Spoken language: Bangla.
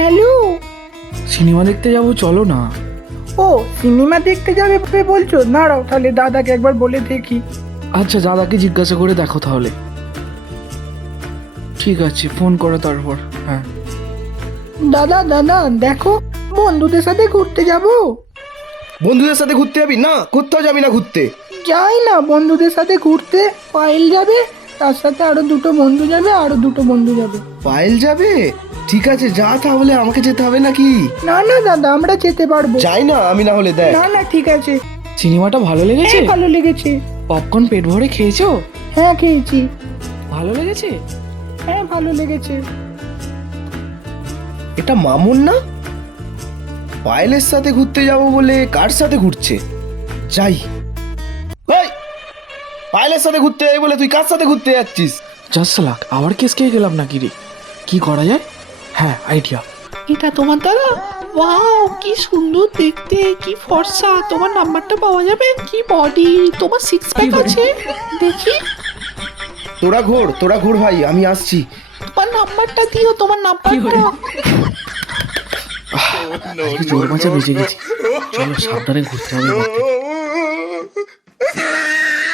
হ্যালো। সিনেমা দেখতে যাবো, চলো না। ও, সিনেমা দেখতে যাবে বলছো? দাঁড়াও তাহলে দাদাকে একবার বলে দেখি। আচ্ছা, দাদাকে জিজ্ঞাসা করে দেখো তাহলে। ঠিক আছে, ফোন করো তারপর। হ্যাঁ। দাদা দাদা দেখো, বন্ধুদের সাথে ঘুরতে যাব। বন্ধুদের সাথে ঘুরতে যাবি? না, কোথাও যাবি না ঘুরতে। যাই না, বন্ধুদের সাথে ঘুরতে। পায়েল যাবে, তার সাথে আরো দুটো বন্ধু যাবে, আরো দুটো বন্ধু যাবে। পায়েল যাবে? ঠিক আছে, যা, তাহলে আমাকে যেতে হবে নাকি? না না দাদা, আমরা যেতে পারবো। যাই না আমি, না হলে দেখ। না না ঠিক আছে। সিনেমাটা ভালো লেগেছে? হ্যাঁ, ভালো লেগেছে। পপকর্ন পেট ভরে খেয়েছো? হ্যাঁ খেয়েছি। ভালো লেগেছে? হ্যাঁ ভালো লেগেছে। এটা মামুন না? পায়েলের সাথে ঘুরতে যাব বলে কার সাথে ঘুরছে? যাই। এই, পায়েলের সাথে ঘুরতে যাই বলে তুই কার সাথে ঘুরতে যাচ্ছিস? জাস্ট লাখ, আবার কেস খেয়ে গেলাম নাকি রে? কি করা যায়? হ্যাঁ, আইডিয়া। এটা তোমার দাদা? ওয়াও, কি সুন্দর দেখতে, কি ফর্সা! তোমার নাম্বারটা পাওয়া যাবে? কি বডি, তোমার সিক্স প্যাক আছে, দেখি। তোরা ঘোর ভাই, আমি আসছি। তোমার নাম্বারটা দিও, তোমার নাম্বারটা। আজকে জোর মাছা বেঁচে গেছি। চলো, সাবধানে ঘুরতে হবে।